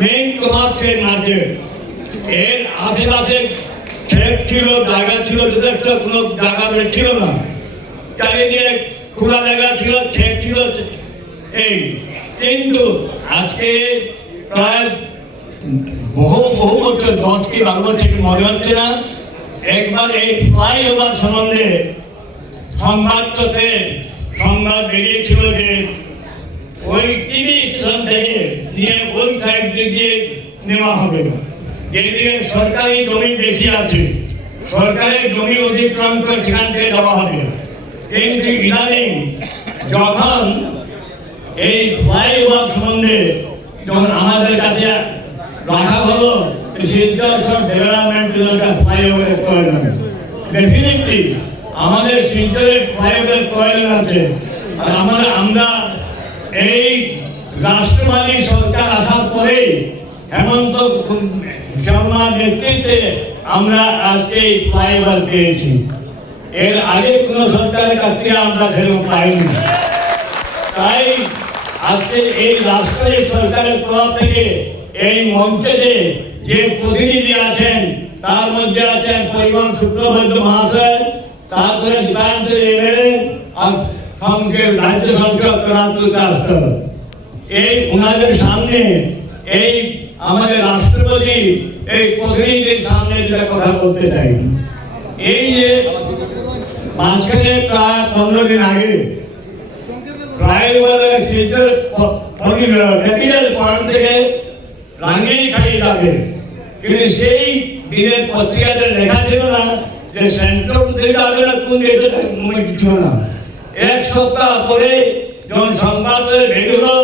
Main commercial market এর আশেপাশে ক্ষেত ছিল, জায়গা ছিল যথেষ্ট কোনো জায়গা বের ছিল না। চারিদিকে খোলা জায়গা ছিল ক্ষেত ছিল, এই। কিন্তু আজকে প্রায় বহু বহু বছর, দশ কি বারো বছর থেকে মনে হচ্ছে না, একবার এই ফ্লাইওভার সম্বন্ধে সংবাদপত্রে সংবাদ বেরিয়েছিল যে ওই টিভি স্টেশন থেকে নিয়ে ওই সাইড দিয়ে নেওয়া হবে। যেদিকে সরকারি জমি বেশি আছে, সরকারের জমি অতিক্রম করে সেখান থেকে দেওয়া হবে। কিন্তু ইদানিং যখন এই ফ্লাইওভার সম্বন্ধে যখন আমাদের কাছে রাখা হলো শিলচর সব ডেভেলপমেন্ট একটা ফ্লাইওভারের প্রয়োজন ডেফিনেটলি আমাদের শিলচরের ফ্লাইওভারের প্রয়োজন আছে। আর আমরা আমরা এই রাষ্ট্রবাদী সরকার আসার পরে হেমন্ত শর্মার নেতৃত্বে আমরা আজকে ফ্লাইওভার পেয়েছি। এর আগে কোনো সরকারের কাছ আমরা সেরকম পাইনি। তাই আজকে এই রাষ্ট্রীয় সরকারের তরফ থেকে এই মঞ্চেতে যে প্রতিনিধি আছেন, তার মধ্যে আছেন পরিবহন শুক্লবৈদ্য মহাশয়, তারপরে বিধানসভা এমএলএ আর সংসদ রাজ্য সংসদ দাস এই উনাদের সামনে, এই আমাদের রাষ্ট্রপতি, এই প্রতিনিধির সামনে যেটা কথা বলতে চাই। এই যে মাঝখানে প্রায় পনেরো দিন আগে ফ্লাইওভার শিলচর ক্যাপিটাল পয়েন্ট থেকে রাঙ্গিনি খালি যাবে কিন্তু সেই দিনের পত্রিকাতে লেখা ছিল না যে সেন্ট্রাল থেকে যাবে না কোন দিকে মনে কিছু না। এক সপ্তাহ পরে যখন সংবাদ বেরোলো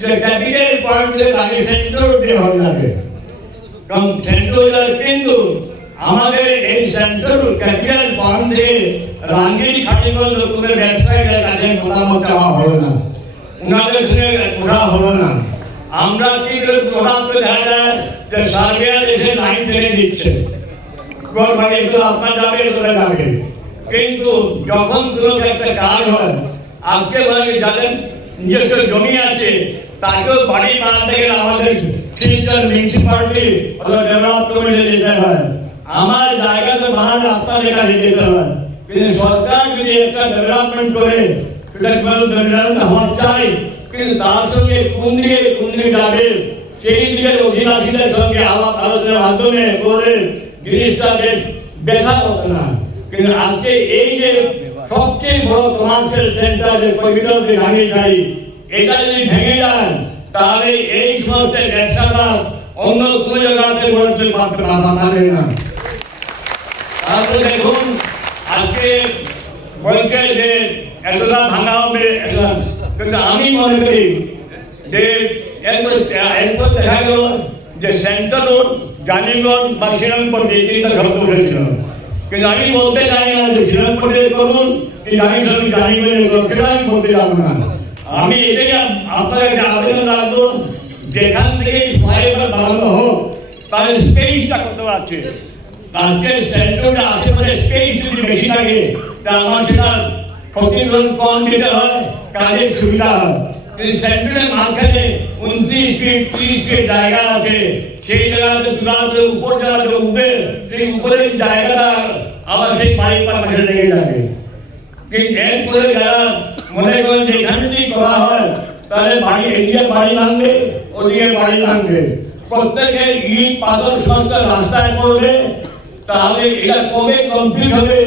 ক্যাপিটাল পয়েন্ট থেকে আগে সেন্ট্রাল দিয়ে হয়ে যাবে কারণ সেন্ট্রাল যাবে কিন্তু আমাদের এই সেন্ট্রাল ক্যাপিটাল পয়েন্ট খালি পর্যন্ত কোনো ব্যবসায়ীদের কাছে মতামত চাওয়া হলো না। ওনাদের সঙ্গে কথা হলো না। আমরা কি করে প্রভাব দেখা যায় যে সার্ভেয়ার এসে লাইন টেনে দিচ্ছে। মানে একটু আপনার যাবে তোরা যাবে কিন্তু যখন কোনো একটা কাজ হয় আজকে বলে যাদের নিজস্ব জমি আছে তাকেও বাড়ি বানাতে গেলে আমাদের শিলচর মিউনিসিপালিটি অথবা ডেভেলপ কমিটি যেতে হয়। আমার জায়গা তো বানানো আপনাদের কাছে যেতে হয়। কিন্তু সরকার যদি একটা ডেভেলপমেন্ট করে ডেভেলপমেন্ট চাই, কিন্তু তার সঙ্গে কোন দিকে কোন দিকে যাবে, সেই দিকের অধিবাসীদের সঙ্গে আলাপ আলোচনার মাধ্যমে করে জিনিসটা বেশ ব্যথা হতো না। কিন্তু আজকে এই যে সবচেয়ে বড় কমার্শিয়াল সেন্টার যে কৈবিটল যে গাড়ি এটা যদি ভেঙে যান, তাহলে এই সমস্ত ব্যবসাদার অন্য কোনো জায়গাতে বলতে পারতে পারে না। তারপরে দেখুন, আজকে বলছে যে এতটা ভাঙা হবে, কিন্তু আমি মনে করি যে এরপর দেখা গেল যে সেন্ট্রাল রোড, জানিগঞ্জ বা শ্রীরামপুর এই তিনটা শব্দ উঠেছিল। কিন্তু আমি বলতে জানি না যে শ্রীরামপুরে করুন কি জানিগঞ্জে সেটা আমি বলতে না। আমি এটাই আপ- আপনাদের কাছে আবেদন রাখব যেখান থেকে ফ্লাইওভার বানানো হোক তাহলে স্পেসটা কত আছে আজকে সেন্টারটা আশেপাশে স্পেস যদি বেশি থাকে তা আমার সেটা ক্ষতিপূরণ কম দিতে হয় কাজের সুবিধা হয় কিন্তু সেন্টারের মাঝখানে উনত্রিশ ফিট তিরিশ ফিট জায়গা আছে সেই জায়গাতে তুলাতে উপর জায়গাতে উঠবে সেই উপরের জায়গাটা আবার সেই বাড়ির পাশে লেগে যাবে কিন্তু এরপরে যারা মনে করেন যে এখানে যদি করা হয়, তাহলে বাড়ি এদিকে বাড়ি ভাঙবে ওদিকে বাড়ি ভাঙবে প্রত্যেকের ইট, পাথর সমস্ত রাস্তায় পড়বে, তাহলে এটা কবে কমপ্লিট হবে?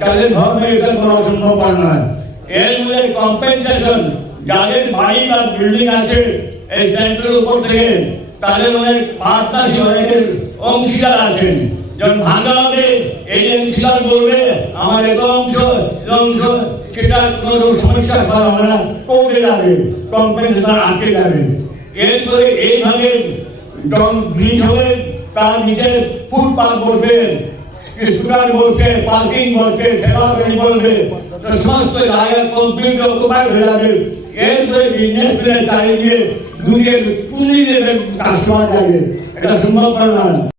যাদের ভাববে এটা করা সম্ভব নয়। এর মধ্যে কম্পেনসেশন যাদের বাড়ি বা বিল্ডিং আছে, এই সেন্টারের উপর থেকে, তাদের অনেক পার্টনারশিপ অনেকের অংশীদার আছেন। যখন ভাঙা হবে এই অংশীদার বলবে, আমার এত অংশ সেটা কোনো সমস্যা করা হবে না কোর্টে যাবে কম্পেনসেশন আটকে যাবে। এরপরে এইভাবে ব্রিজ হবে তার নিচে ফুটপাথ বসবে স্কুটার বসবে পার্কিং বসবে ঠেলা গাড়ি বসবে সমস্ত জায়গা কমপ্লিট অকুপাই হয়ে যাবে। এরপরে বিজনেস প্লেয়ার চালিয়ে দিয়ে দুনিয়ার পুঁজি দেবে কাস্টমার যাবে এটা সম্ভব নয়।